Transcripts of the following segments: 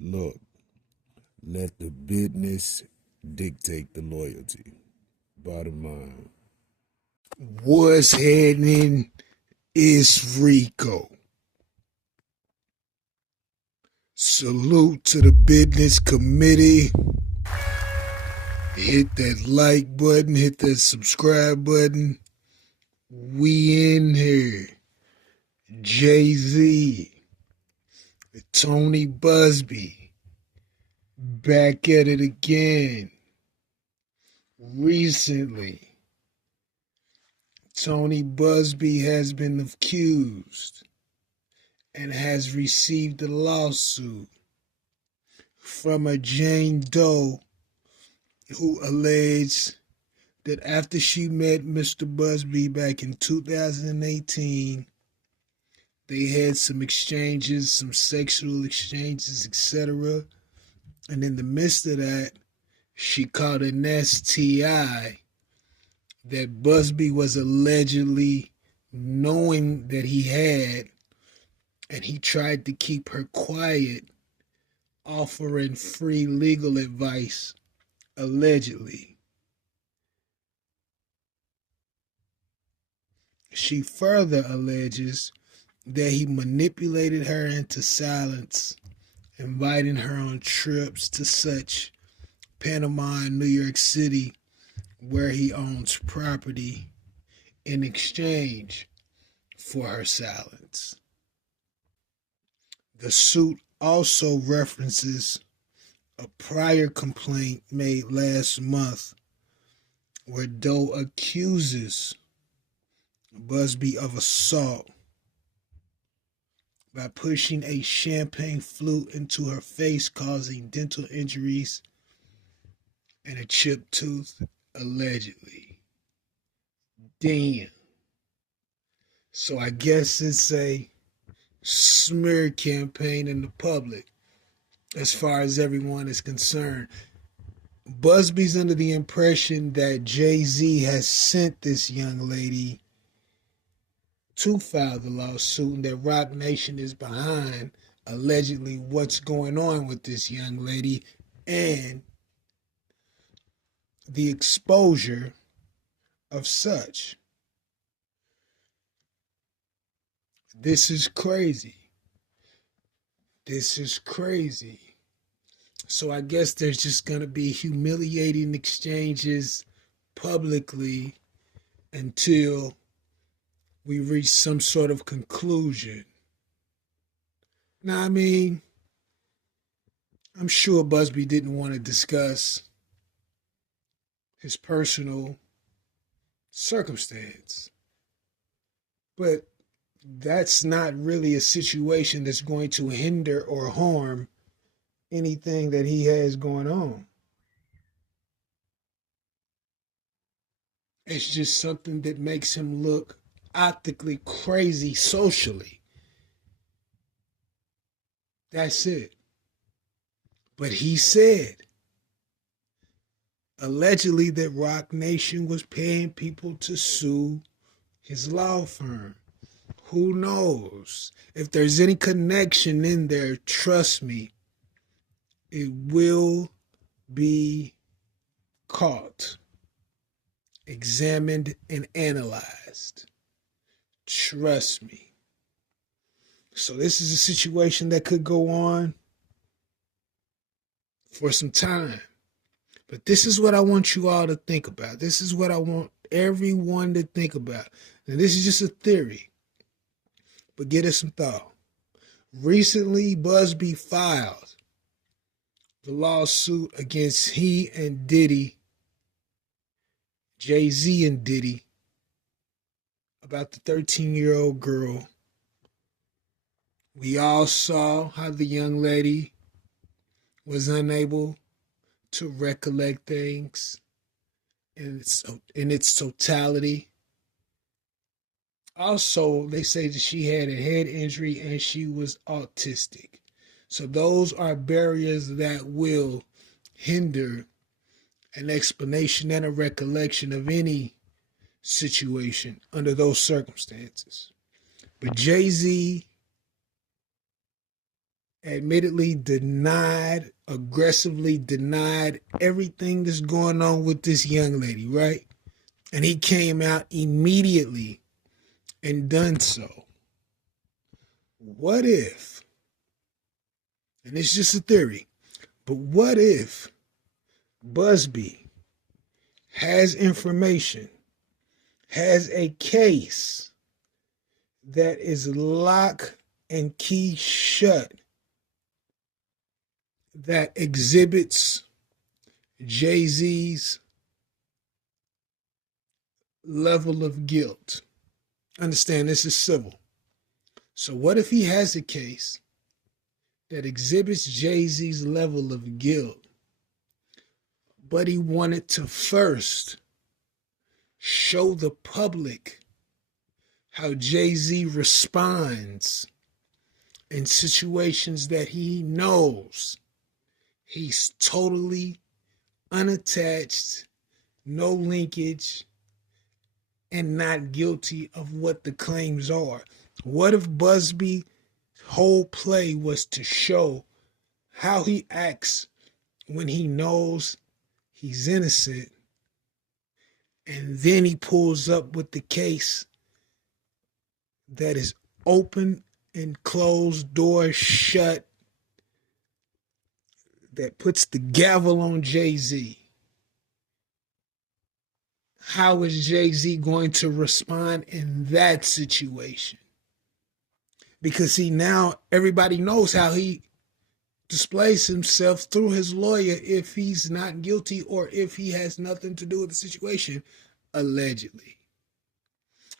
Look, let the business dictate the loyalty. Bottom line. What's happening is Rico. Salute to the business committee. Hit that like button, hit that subscribe button. We in here. Jay-Z, Tony Buzbee, back at it again. Recently, Tony Buzbee has been accused and has received a lawsuit from a Jane Doe who alleged that after she met Mr. Buzbee back in 2018, they had some exchanges, some sexual exchanges, etc. And in the midst of that, she caught an STI that Buzbee was allegedly knowing that he had, and he tried to keep her quiet, offering free legal advice, allegedly. She further alleges that he manipulated her into silence, inviting her on trips to such Panama and New York City, where he owns property, in exchange for her silence. The suit also references a prior complaint made last month where Doe accuses Buzbee of assault by pushing a champagne flute into her face, causing dental injuries and a chipped tooth, allegedly. Damn. So I guess it's a smear campaign in the public as far as everyone is concerned. Buzbee's under the impression that Jay-Z has sent this young lady to file the lawsuit and that Roc-Nation is behind allegedly what's going on with this young lady and the exposure of such. This is crazy. This is crazy. So I guess there's just going to be humiliating exchanges publicly until we reach some sort of conclusion. Now, I mean, I'm sure Buzbee didn't want to discuss his personal circumstance, but that's not really a situation that's going to hinder or harm anything that he has going on. It's just something that makes him look optically crazy socially. That's it. But he said, allegedly, that Roc-Nation was paying people to sue his law firm. Who knows? If there's any connection in there, trust me, it will be caught, examined, and analyzed. Trust me. So this is a situation that could go on for some time. But this is what I want you all to think about. This is what I want everyone to think about. And this is just a theory, but get us some thought. Recently, Buzbee filed the lawsuit against he and Diddy, Jay-Z and Diddy, about the 13-year-old girl. We all saw how the young lady was unable to recollect things in its totality. Also, they say that she had a head injury and she was autistic. So those are barriers that will hinder an explanation and a recollection of any situation under those circumstances. But Jay-Z admittedly denied, aggressively denied everything that's going on with this young lady, right? And he came out immediately and done so. What if, and it's just a theory, but what if Buzbee has information, has a case that is lock and key shut, that exhibits Jay-Z's level of guilt? Understand, this is civil. So what if he has a case that exhibits Jay-Z's level of guilt, but he wanted to first show the public how Jay-Z responds in situations that he knows he's totally unattached, no linkage, and not guilty of what the claims are? What if Buzbee's whole play was to show how he acts when he knows he's innocent, and then he pulls up with the case that is open and closed, doors shut, that puts the gavel on Jay-Z? How is Jay-Z going to respond in that situation? Because see, now everybody knows how he displays himself through his lawyer if he's not guilty or if he has nothing to do with the situation, allegedly.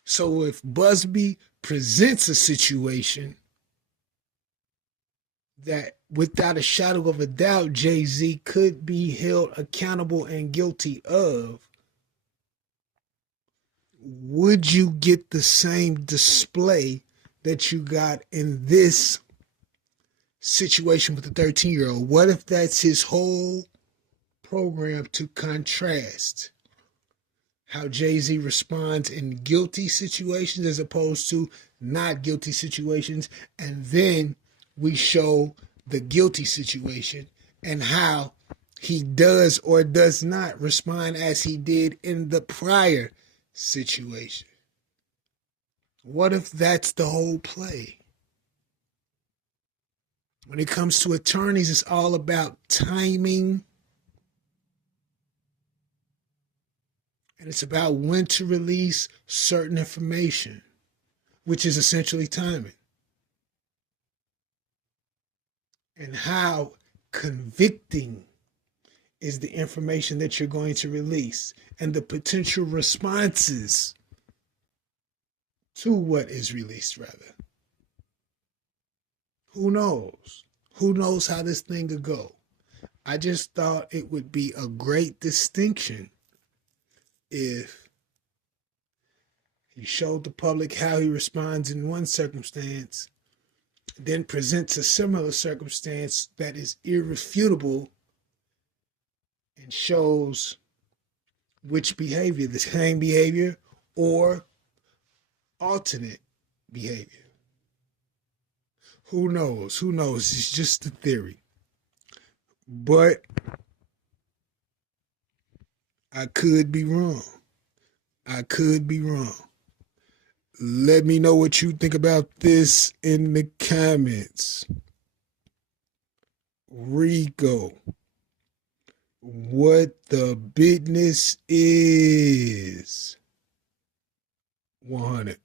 So if Buzbee presents a situation that without a shadow of a doubt Jay-Z could be held accountable and guilty of, would you get the same display that you got in this situation with the 13-year-old? What if that's his whole program, to contrast how Jay-Z responds in guilty situations as opposed to not guilty situations, and then we show the guilty situation and how he does or does not respond as he did in the prior situation? What if that's the whole play? When it comes to attorneys, it's all about timing, and it's about when to release certain information, which is essentially timing, and how convicting is the information that you're going to release, and the potential responses to what is released, rather. Who knows? Who knows how this thing could go? I just thought it would be a great distinction if he showed the public how he responds in one circumstance, then presents a similar circumstance that is irrefutable and shows which behavior, the same behavior or alternate behavior. Who knows? Who knows? It's just a theory. But I could be wrong. I could be wrong. Let me know what you think about this in the comments. Rico, what the business is? 100.